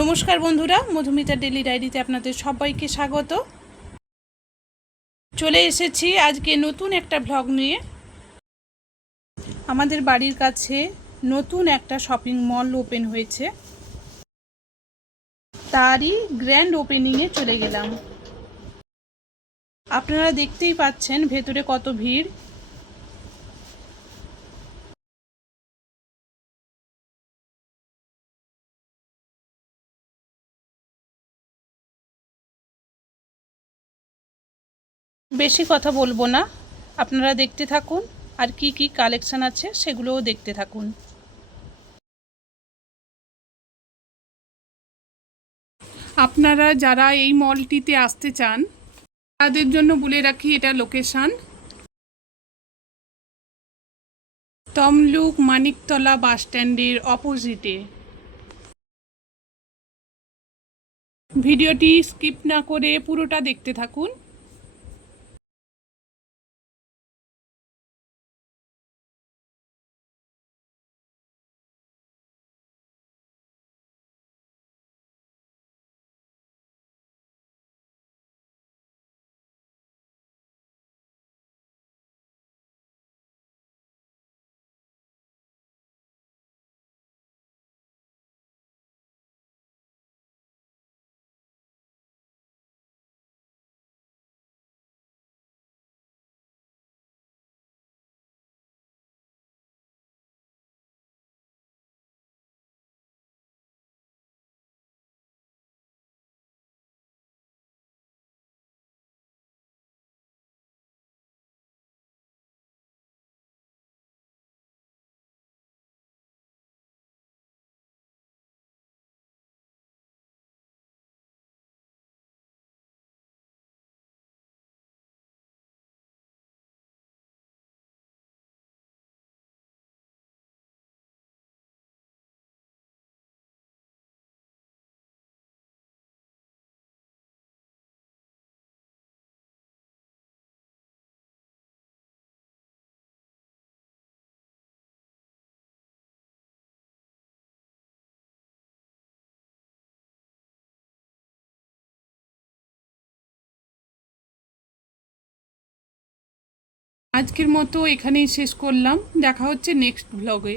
নমস্কার বন্ধুরা, মধুমিতা ডেলি ডায়েরিতে আপনাদের সবাইকে স্বাগত। চলে এসেছি আজকে নতুন একটা ভ্লগ নিয়ে। আমাদের বাড়ির কাছে নতুন একটা শপিং মল ওপেন হয়েছে। তারই গ্র্যান্ড ওপেনিংয়ে চলে গেলাম। আপনারা দেখতেই পাচ্ছেন ভেতরে কত ভিড়। বেশি কথা বলব না। আপনারা দেখতে থাকুন, আর কি কি কালেকশান আছে সেগুলোও দেখতে থাকুন। আপনারা যারা এই মলটিতে আসতে চান, তাদের জন্য বলে রাখি এটা লোকেশান তমলুক মানিকতলা বাস স্ট্যান্ডের অপোজিটে ভিডিওটি স্কিপ না করে পুরোটা দেখতে থাকুন। আজকের মতো এখানেই শেষ করলাম। দেখা হচ্ছে নেক্সট ব্লগে